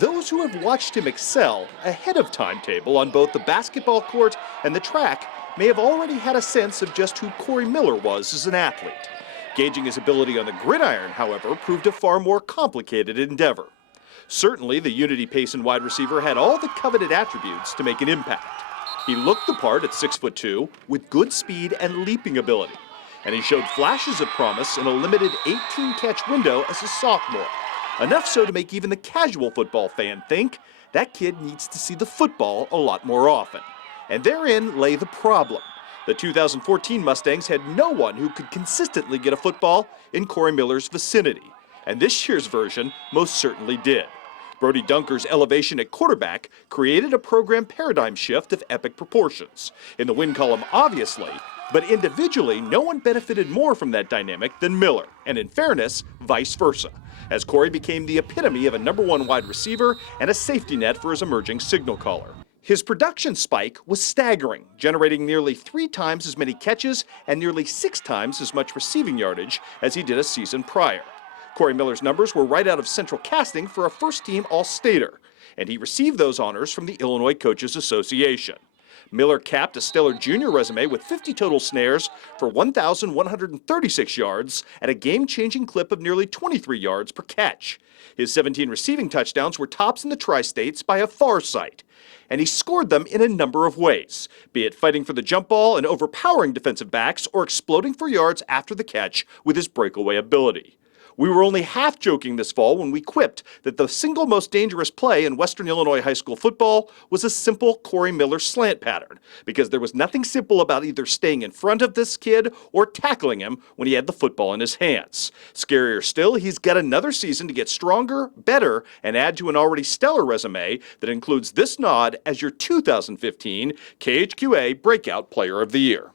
Those who have watched him excel ahead of timetable on both the basketball court and the track may have already had a sense of just who Corey Miller was as an athlete. Gauging his ability on the gridiron, however, proved a far more complicated endeavor. Certainly, the Unity Payson wide receiver had all the coveted attributes to make an impact. He looked the part at 6'2" with good speed and leaping ability, and he showed flashes of promise in a limited 18-catch window as a sophomore. Enough so to make even the casual football fan think that kid needs to see the football a lot more often. And therein lay the problem. The 2014 Mustangs had no one who could consistently get a football in Corey Miller's vicinity, and this year's version most certainly did. Brody Dunker's elevation at quarterback created a program paradigm shift of epic proportions. In the win column, obviously, but individually, no one benefited more from that dynamic than Miller, and in fairness, vice versa, as Corey became the epitome of a #1 wide receiver and a safety net for his emerging signal caller. His production spike was staggering, generating nearly 3 times as many catches and nearly 6 times as much receiving yardage as he did a season prior. Corey Miller's numbers were right out of central casting for a first-team All-Stater, and he received those honors from the Illinois Coaches Association. Miller capped a stellar junior resume with 50 total snares for 1,136 yards at a game-changing clip of nearly 23 yards per catch. His 17 receiving touchdowns were tops in the tri-states by a far sight, and he scored them in a number of ways, be it fighting for the jump ball and overpowering defensive backs or exploding for yards after the catch with his breakaway ability. We were only half joking this fall when we quipped that the single most dangerous play in Western Illinois high school football was a simple Corey Miller slant pattern, because there was nothing simple about either staying in front of this kid or tackling him when he had the football in his hands. Scarier still, he's got another season to get stronger, better, and add to an already stellar resume that includes this nod as your 2015 KHQA Breakout Player of the Year.